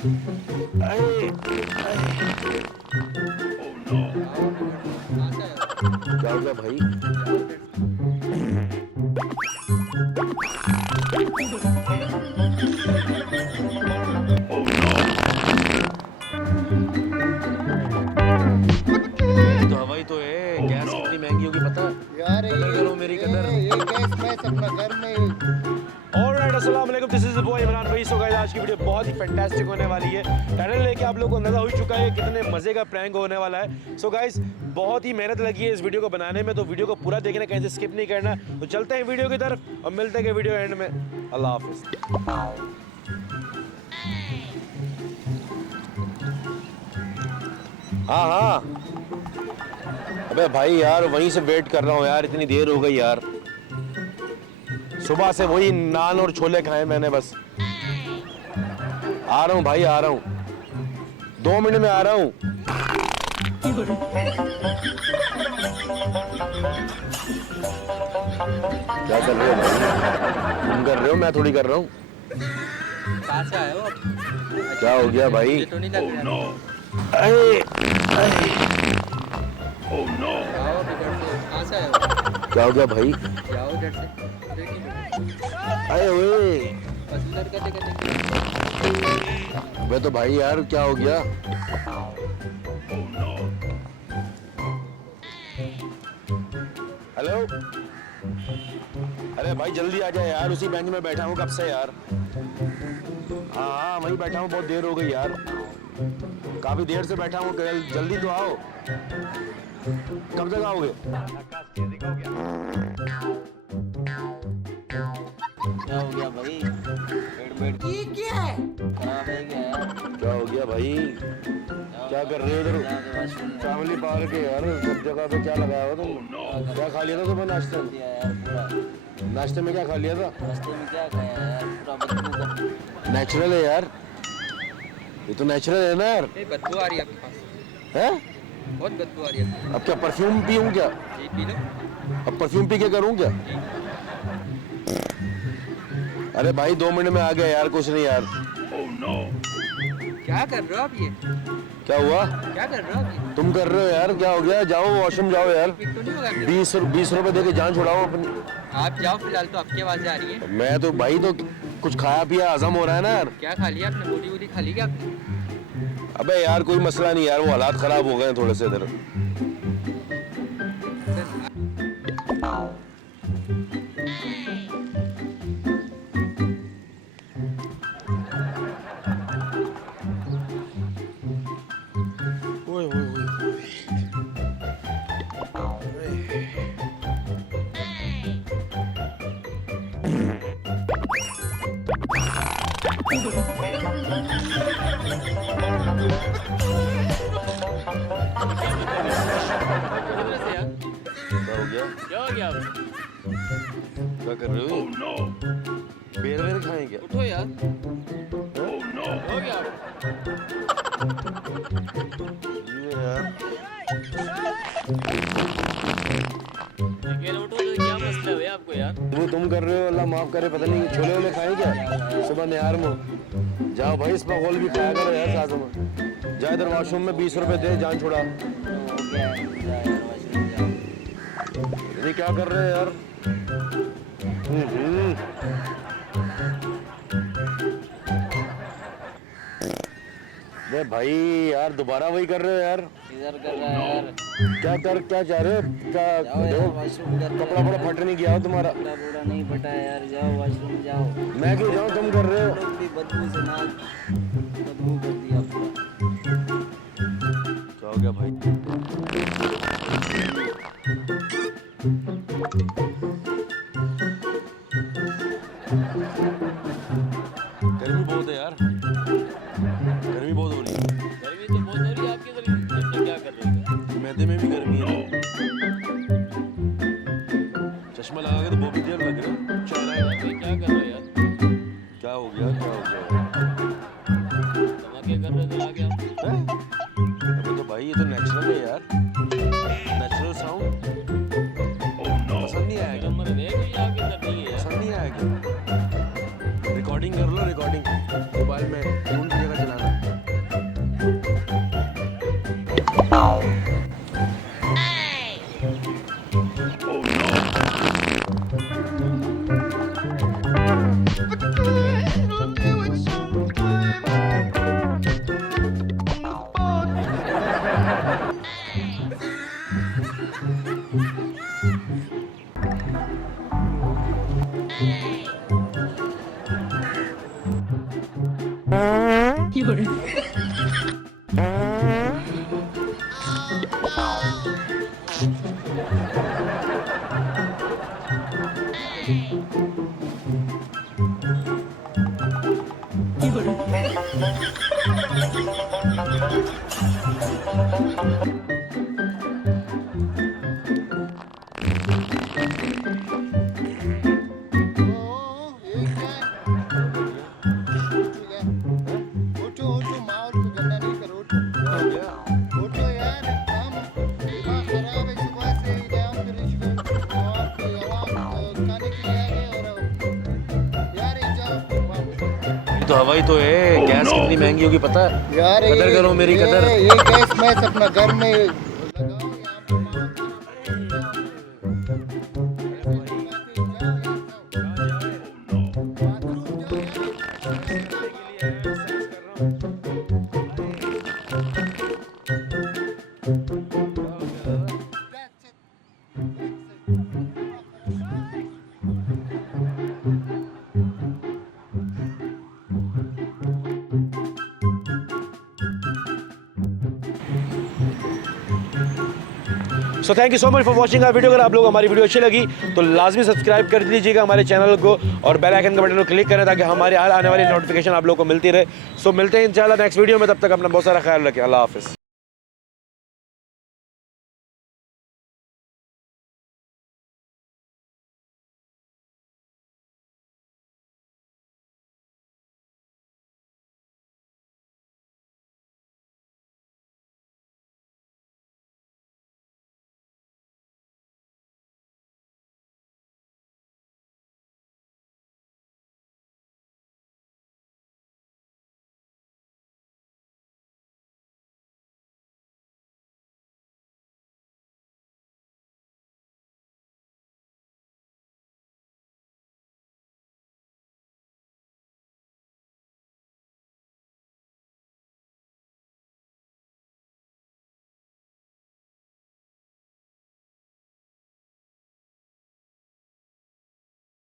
क्या हो गया भाई? तो हवाई तो है, गैस कितनी महंगी होगी पता? यार कदर करो मेरी कदर। ये गैस मैं अपना घर में ऑलराइट, अस्सलाम वालेकुम, this is the boy Imran भाई। सो गाइस, आज की वीडियो बहुत ही फैंटास्टिक होने वाली है। टाइटल लेके आप लोगों को अंदाजा हो चुका है कितने मजे का प्रैंक होने वाला है। सो गाइस, बहुत ही मेहनत लगी है इस वीडियो को बनाने में, तो वीडियो को पूरा देखना, कहीं से स्किप नहीं करना। तो चलते हैं वीडियो की तरफ और मिलते हैं वीडियो एंड में। अल्लाह हाफिज। हाँ हाँ, अबे भाई यार वहीं से वेट कर रहा हूँ यार, इतनी देर हो गई यार। सुबह से वही नान और छोले खाए मैंने बस। आ रहा हूँ भाई, आ रहा हूँ, 2 मिनट में आ रहा हूँ। क्या कर रहे हो भाई? तुम कर रहे हो, मैं थोड़ी कर रहा हूँ। कहाँ से आए हो? क्या हो गया भाई? तो नहीं लग रहा। ओह नो, आओ अभी घर से। कहाँ से आए हो? क्या हो गया भाई? जाओ घर से। इधर क्यों बैठे? अरे ओए, बस इधर करते अबे तो भाई यार क्या हो गया? हेलो, अरे भाई जल्दी आ जाए यार, उसी बेंच में बैठा हूँ कब से यार। हाँ हाँ, वहीं बैठा हूँ, बहुत देर हो गई यार, काफी देर से बैठा हूँ। जल्दी तो आओ। कब तक आओगे? क्या हो गया भाई? बैठ ये क्या है? खराब है क्या यार? क्या हो गया भाई? क्या कर रहे हो इधर? फैमिली पार्क है यार, सब जगह पे क्या लगाया हो तुम? क्या खा लिया था सुबह नाश्ते में? यार पूरा नाश्ते में क्या खा लिया था? रास्ते में क्या खाया यार? पूरा बदबू का। नेचुरल है यार, ये तो नेचुरल है ना यार। बदबू आ रही है आपके पास? है? बहुत बदबू आ रही है। अब क्या परफ्यूम पीऊँ क्या? G P low. अब परफ्यूम पी के करूँ क्या? अरे भाई 2 मिनट में आ गया यार, कुछ नहीं यार। क्या कर रहे हो आप ये? क्या हुआ? क्या कर रहे हो आप ये? तुम कर रहे हो यार, क्या हो गया? जाओ वॉशरूम जाओ यार। पीट तो नहीं होगा आपके? 20 रुपए दे के जान छुड़ाओ अपनी। आप जाओ फिलहाल, तो आपकी आवाज़ें आ रही है। मैं तो भाई तो कुछ खाया पिया हजम हो रहा है ना यार। क्या खा लिया आपने? बोली वोली खा ली क्या आपने? अबे यार कोई मसला नहीं यार, वो हालात खराब हो गए थोड़े से इधर। ओए ओए ओए, क्या हो गया? क्या हो गया आप? क्या कर रहे हो? बेर वेर खाएं क्या? उठो यार। हाँ? हो गया आप? ये यार, अकेले उठो तो क्या मसला है आपको यार? वो तुम कर रहे हो, अल्लाह माफ करे, पता नहीं छोले वोले खाए क्या सुबह निहार में? जाओ भाई, इस पर गोल भी खाया करो यार साथ में। जा इधर वॉशरूम में 20 रुपए दे, जान छुड़ा। ये क्या कर रहे हो यार? बे भाई यार, दोबारा वही कर रहे हो यार। इधर कर रहा है यार। क्या चाह रहे हो? क्या जाओ यार देखो, वॉशरूम कर। कपड़ा बड़ा फट नहीं गया हो तुम्हारा? कपड़ा पूरा नहीं फटा यार, जाओ वॉशरूम जाओ। मैं क्यों जाऊँ, तुम कर रहे हो। लोग भी बदबू से ना बदबू कर दिया पूरा। क्या हो गया भाई? गर्मी बहुत है यार, गर्मी बहुत हो रही है। गर्मी तो बहुत हो रही है आपकी तरफ, तो क्या कर रहे हो? मैदे में भी गर्मी है। चश्मा लगा के तो बहुत देर लग रहा है। क्या कर रहे हो यार? क्या हो गया? क्या हो गया? उठो उठो माहौल को गंदा नहीं करो उठो यार हम दिमाग खराब है सुबह से इनाम और खाने के लिए आए और यार जाओ तो हवाई तो है, गैस कितनी महंगी होगी पता है? यार कदर करो मेरी कदर। ये गैस मैं अपना घर में लगाओ so thank you so much for watching our video. अगर आप लोग हमारी वीडियो अच्छी लगी तो लाजमी सब्सक्राइब कर दीजिएगा हमारे चैनल को और बेल आइकन के बटन को क्लिक करें ताकि हमारे हर आने वाली नोटिफिकेशन आप लोग को मिलती रहे। सो मिलते हैं इंशाल्लाह नेक्स्ट वीडियो में, तब तक अपना बहुत सारा ख्याल रखें। अल्लाह हाफिज़।